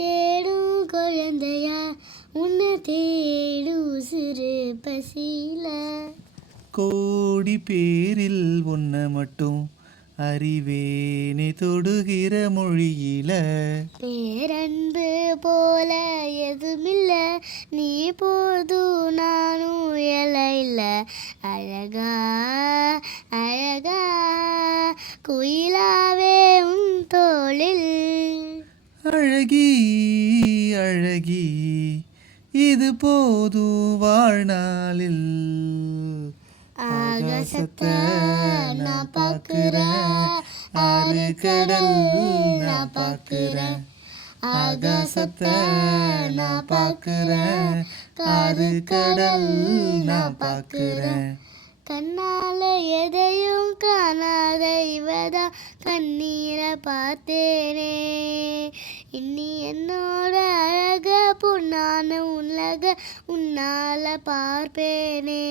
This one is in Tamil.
தேடும் குழந்தையா உன்னை தேடும் சிறு பசியில. கோடி பேரில் ஒன்ன மட்டும் அறிவேனே தொடுகிற மொழியில. பேரன்பு போல எதுமில்ல நீ போதும் நானும் இலையில. அழகா அழகா குயிலாவே உன் தோளில். அழகி அழகி இது போதும் வாழ்நாளில். ஆகாசத்தை நான் பார்க்கிறேன், ஆறு கடல் நான் பார்க்கிறேன். ஆகாசத்தை நான் பார்க்கிறேன், ஆறு கடல் நான் பார்க்கிறேன். கண்ணால எதையும் காணாத இவதான் கண்ணீரை பார்த்தேனே. இனி என்னோட அழக பொண்ணான உலக உன்னால பார்ப்பேனே.